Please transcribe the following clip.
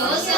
¡Gracias!